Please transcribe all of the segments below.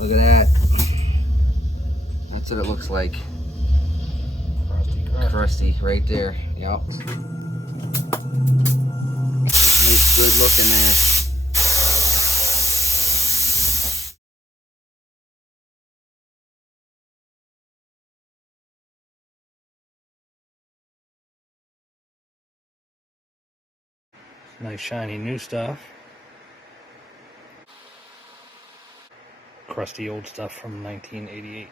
Look at that. That's what it looks like. Crusty right there. Yep. Nice, good looking there. Nice shiny new stuff. Crusty old stuff from 1988.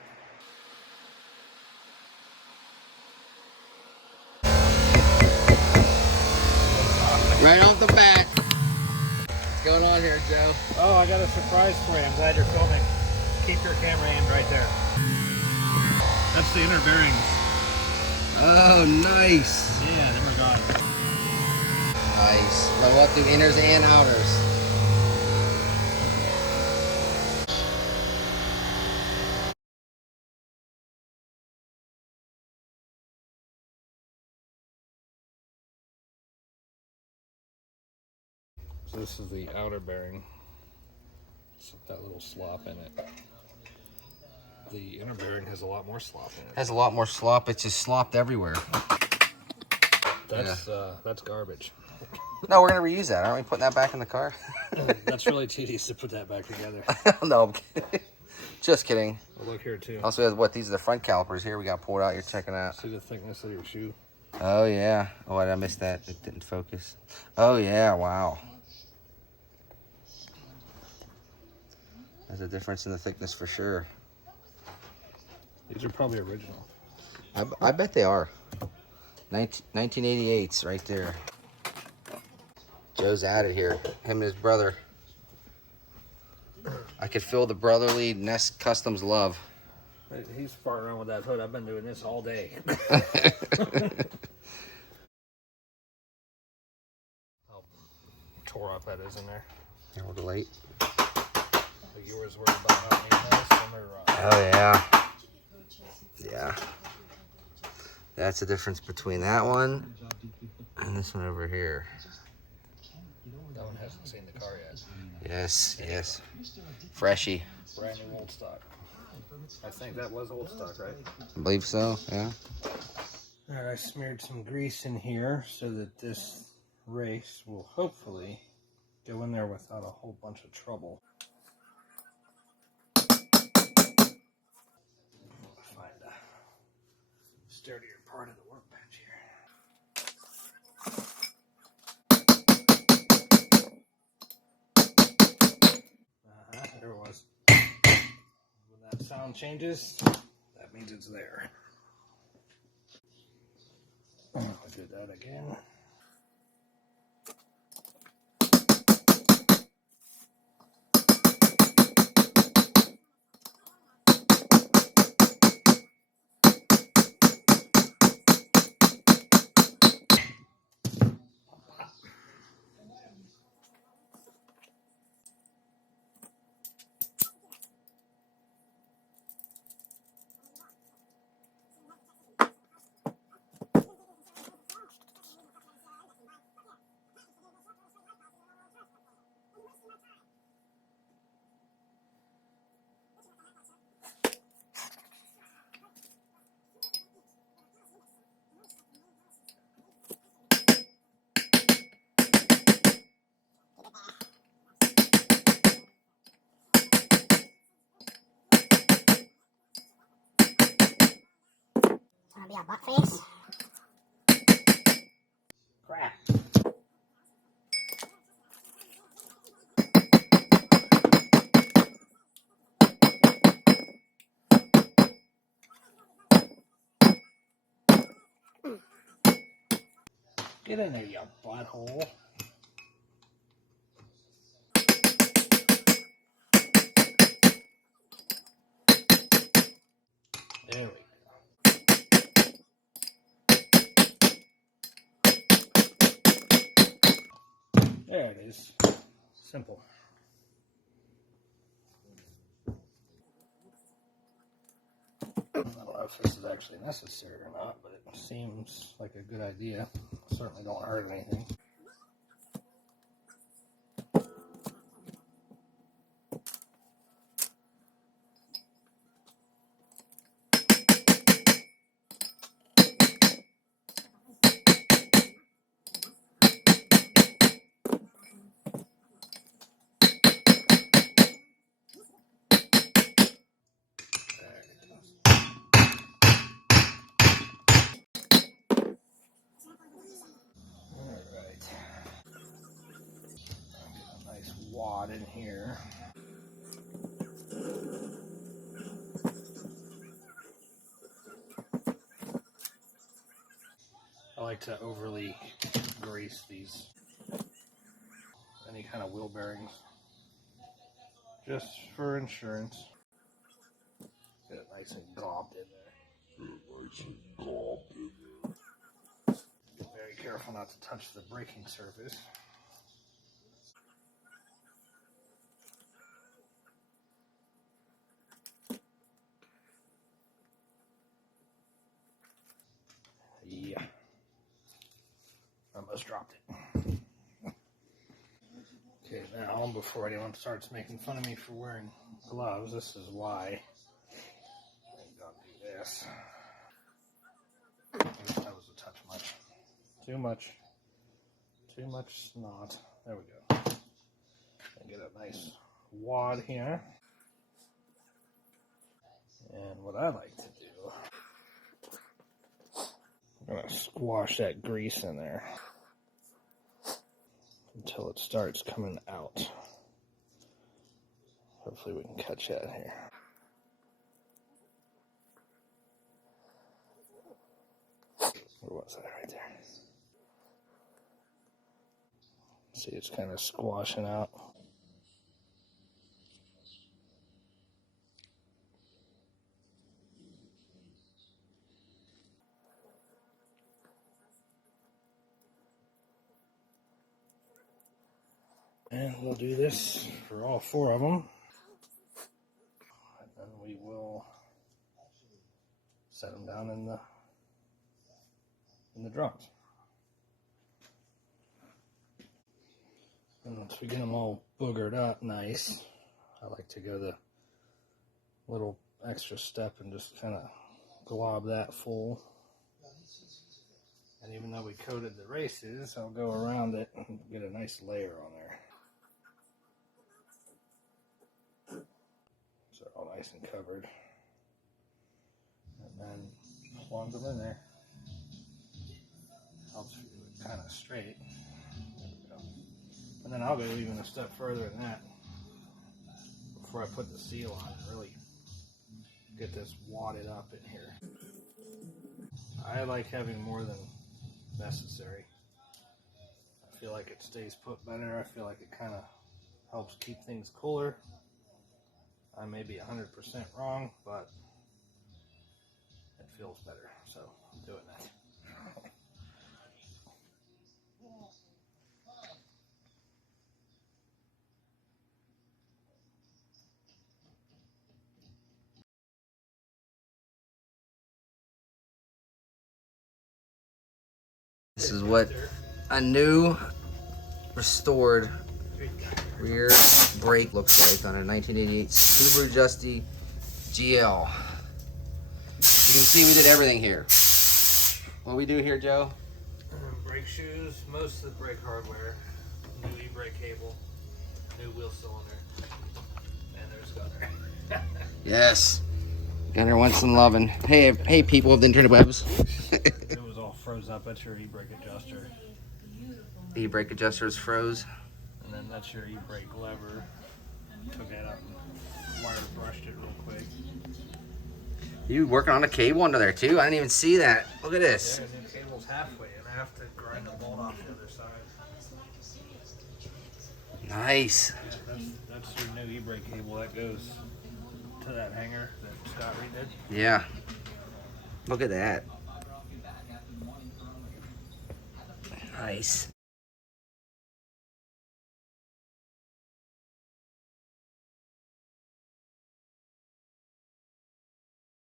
Right off the bat. What's going on here, Joe? Oh, I got a surprise for you. I'm glad you're filming. Keep your camera aimed right there. That's the inner bearings. Oh, nice. Yeah, they were gone. Nice. Now what do inners and outers? So this is the outer bearing. It's got a little slop in it. The inner bearing has a lot more slop in it. Has a lot more slop. It's just slopped everywhere. That's garbage. No, we're gonna reuse that. Aren't we putting that back in the car? That's really tedious to put that back together. No, I'm kidding. Just kidding. Well, look here too. Also, has what? These are the front calipers here. We got pulled out. You're checking out. See the thickness of your shoe. Oh yeah. Oh, I missed that. It didn't focus. Oh yeah. Wow. There's a difference in the thickness for sure. These are probably original. I bet they are. 1988's right there. Joe's at it here. Him and his brother. I could feel the brotherly Ness Customs love. He's farting around with that hood. I've been doing this all day. How tore up that is in there. A little late. But yours were about how many miles from her, Oh yeah. Yeah. That's the difference between that one and this one over here. That one hasn't seen the car yet. Yes, yes. Freshy. Brand new old stock. I think that was old stock, right? I believe so, yeah. Alright, I smeared some grease in here so that this race will hopefully go in there without a whole bunch of trouble. Find a sturdier part of the workbench here. There it was. When that sound changes, that means it's there. I'll do that again. Be a butt face. Crap. Get in there, you butthole. There we go. There it is. Simple. I don't know if this is actually necessary or not, but it seems like a good idea. Certainly don't hurt anything. wad in here. I like to overly grease these, any kind of wheel bearings, just for insurance. Get it nice and globbed in there. Be very careful not to touch the braking surface. Yeah. Almost dropped it. Okay, now before anyone starts making fun of me for wearing gloves, this is why I don't do this. That was a touch much. Too much. Too much snot. There we go. And get a nice wad here. And what I like to do, I'm going to squash that grease in there until it starts coming out. Hopefully we can catch that here. Where was that right there? See, it's kind of squashing out. And we'll do this for all 4 of them. And then we will set them down in the drums. And once we get them all boogered up nice, I like to go the little extra step and just kind of glob that full. And even though we coated the races, I'll go around it and get a nice layer on there. So they're all nice and covered. And then plunge them in there. Helps keep it kind of straight. There we go. And then I'll go even a step further than that before I put the seal on and really get this wadded up in here. I like having more than necessary. I feel like it stays put better. I feel like it kind of helps keep things cooler. I may be 100% wrong, but it feels better, so I'm doing that. This is what a new restored rear brake looks like on a 1988 Subaru Justy GL. You can see we did everything here. What we do here, Joe? Brake shoes, most of the brake hardware, new e-brake cable, new wheel cylinder, and there's Gunner. Yes. Gunner wants some loving. Hey people of the internet webs. It was all froze up. That's your e-brake adjuster. E-brake adjuster is froze. And then that's your e-brake lever. Took that out and wire brushed it real quick. You working on a cable under there too? I didn't even see that. Look at this. Yeah, the cable's halfway, and I have to grind the bolt off the other side. Nice. Yeah, that's your new e-brake cable. That goes to that hanger that Scott redid. Yeah. Look at that. Nice.